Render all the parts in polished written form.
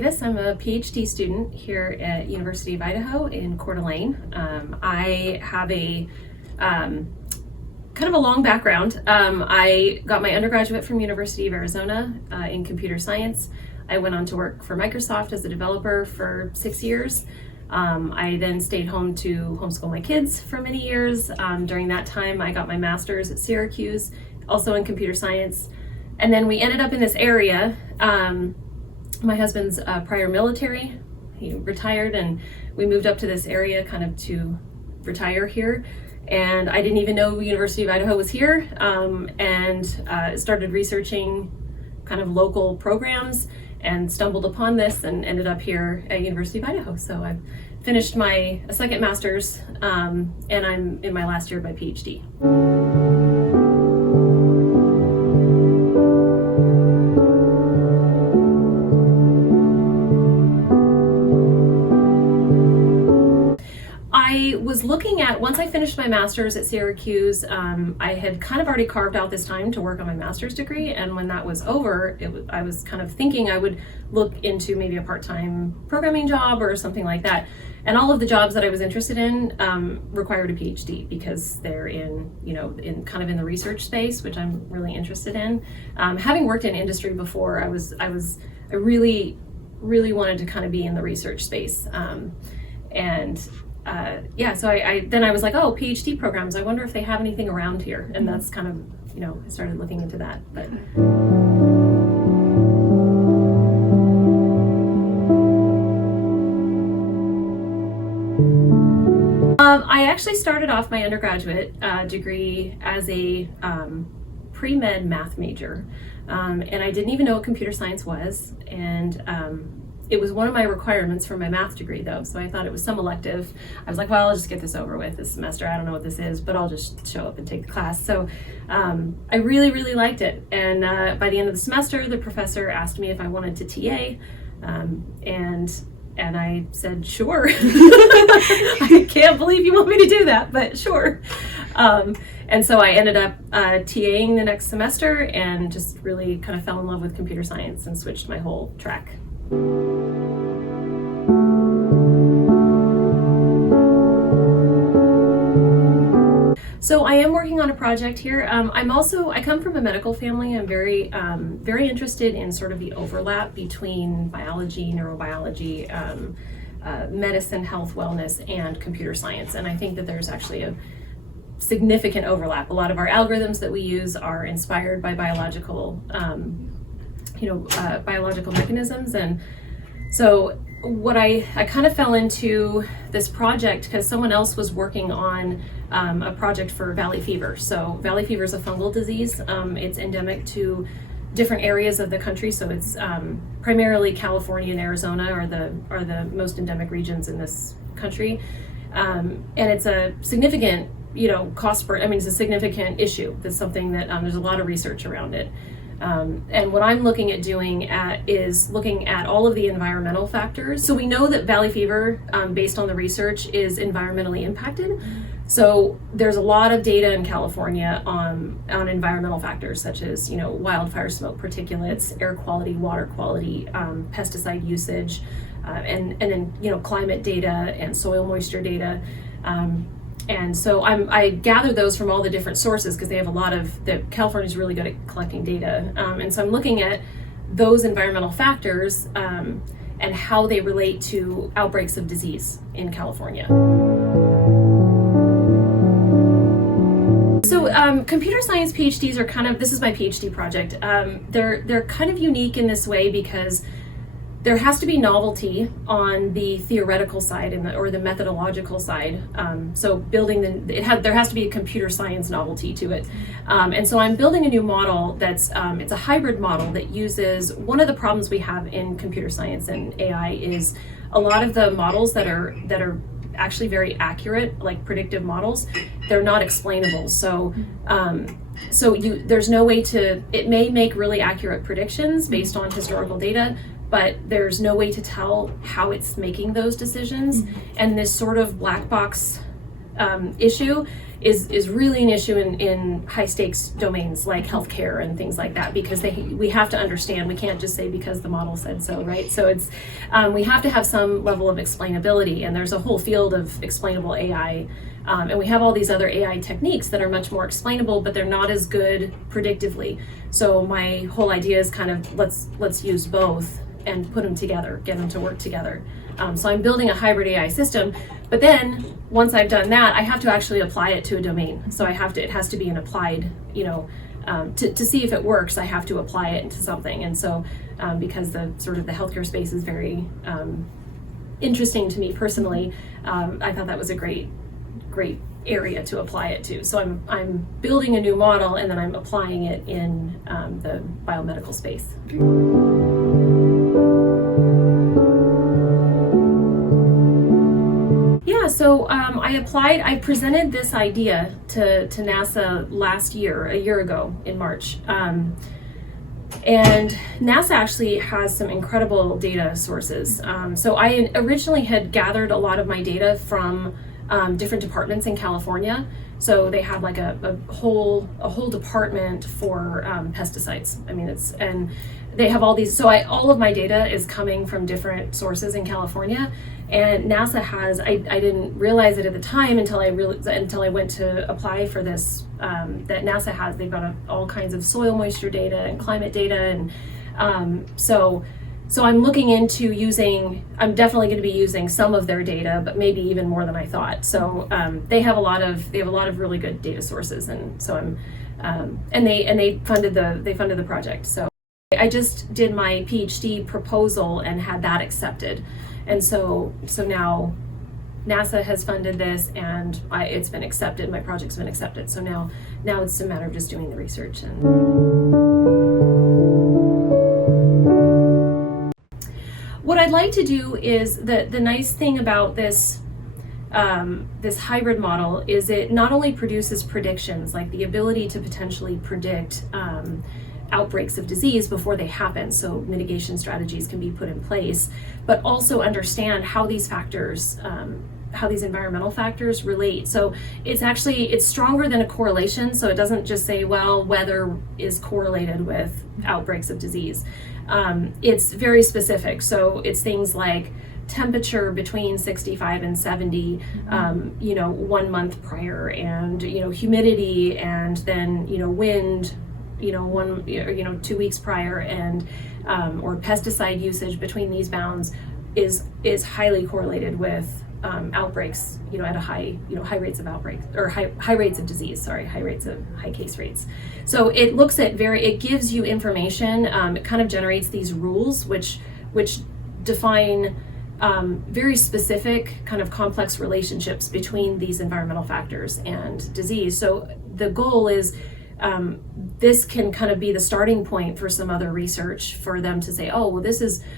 Davis. I'm a PhD student here at University of Idaho in Coeur d'Alene. I have a kind of a long background. I got my undergraduate from University of Arizona in computer science. I went on to work for Microsoft as a developer for 6 years. I then stayed home to homeschool my kids for many years. During that time, I got my master's at Syracuse, also in computer science. And then we ended up in this area. My husband's prior military, he retired, and we moved up to this area kind of to retire here. And I didn't even know University of Idaho was here, and started researching kind of local programs and stumbled upon this and ended up here at University of Idaho. So I've finished my second master's, and I'm in my last year of my PhD. I was looking at, once I finished my master's at Syracuse, I had kind of already carved out this time to work on my master's degree, and when that was over, I was kind of thinking I would look into maybe a part-time programming job or something like that. And all of the jobs that I was interested in required a PhD because they're in kind of in the research space, which I'm really interested in. Having worked in industry before, I really wanted to kind of be in the research space. So I was like, oh, PhD programs, I wonder if they have anything around here. And that's kind of, I started looking into that. But I actually started off my undergraduate degree as a pre-med math major. And I didn't even know what computer science was. And it was one of my requirements for my math degree, though, so I thought it was some elective. I was like, well, I'll just get this over with this semester. I don't know what this is, but I'll just show up and take the class. So I really, really liked it. And by the end of the semester, the professor asked me if I wanted to TA, and I said, sure. I can't believe you want me to do that, but sure. And so I ended up TAing the next semester and just really kind of fell in love with computer science and switched my whole track. So I am working on a project here. I come from a medical family. I'm very interested in sort of the overlap between biology, neurobiology, medicine, health, wellness, and computer science. And I think that there's actually a significant overlap. A lot of our algorithms that we use are inspired by biological mechanisms. And so what I kind of fell into this project because someone else was working on a project for valley fever. So valley fever is a fungal disease. It's endemic to different areas of the country. So it's primarily California and Arizona are the most endemic regions in this country. And it's a significant, it's a significant issue. That's something that there's a lot of research around it. And what I'm looking at doing is looking at all of the environmental factors. So we know that valley fever, based on the research, is environmentally impacted. So there's a lot of data in California on environmental factors such as, wildfire smoke, particulates, air quality, water quality, pesticide usage, and then, climate data and soil moisture data. And so I gather those from all the different sources because they have California's really good at collecting data. And so I'm looking at those environmental factors and how they relate to outbreaks of disease in California. So computer science PhDs are this is my PhD project. They're kind of unique in this way because there has to be novelty on the theoretical side or the methodological side. So there has to be a computer science novelty to it. And so I'm building a new model it's a hybrid model that uses, one of the problems we have in computer science and AI is a lot of the models that are actually very accurate, like predictive models, they're not explainable. So there's no way it may make really accurate predictions based on historical data, but there's no way to tell how it's making those decisions. And this sort of black box issue is really an issue in high stakes domains like healthcare and things like that, because we have to understand, we can't just say because the model said so, right? So it's we have to have some level of explainability, and there's a whole field of explainable AI, and we have all these other AI techniques that are much more explainable, but they're not as good predictively. So my whole idea is kind of let's use both and put them together, get them to work together. So I'm building a hybrid AI system, but then once I've done that, I have to actually apply it to a domain. So it has to be an applied, to see if it works, I have to apply it into something. And so because the healthcare space is very interesting to me personally, I thought that was a great area to apply it to. So I'm building a new model, and then I'm applying it in the biomedical space. Yeah, so I presented this idea to NASA a year ago in March. And NASA actually has some incredible data sources. So I originally had gathered a lot of my data from different departments in California. So they have like a whole department for pesticides. I mean, and they have all these. So all of my data is coming from different sources in California, and NASA has. I didn't realize it at the time until I went to apply for this. That NASA has. They've got all kinds of soil moisture data and climate data, and so I'm looking into I'm definitely going to be using some of their data, but maybe even more than I thought. So they have a lot of really good data sources, and so and they funded the project. So I just did my PhD proposal and had that accepted, and so now NASA has funded this, and it's been accepted. My project's been accepted. So now it's a matter of just doing the research and. What I'd like to do is the nice thing about this hybrid model is it not only produces predictions, like the ability to potentially predict outbreaks of disease before they happen, so mitigation strategies can be put in place, but also understand how these factors, how these environmental factors relate. So it's stronger than a correlation. So it doesn't just say, well, weather is correlated with outbreaks of disease. It's very specific. So it's things like temperature between 65 and 70, 1 month prior, and, humidity, and then, wind, 2 weeks prior, and, or pesticide usage between these bounds is highly correlated with outbreaks, at a high rates of outbreaks, or high rates of disease, high case rates. So it looks at it gives you information, it kind of generates these rules which define very specific kind of complex relationships between these environmental factors and disease. So the goal is this can kind of be the starting point for some other research for them to say, oh, well,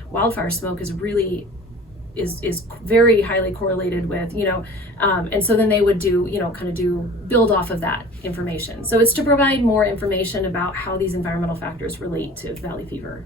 wildfire smoke is really is very highly correlated with, and so then they would build off of that information. So it's to provide more information about how these environmental factors relate to valley fever.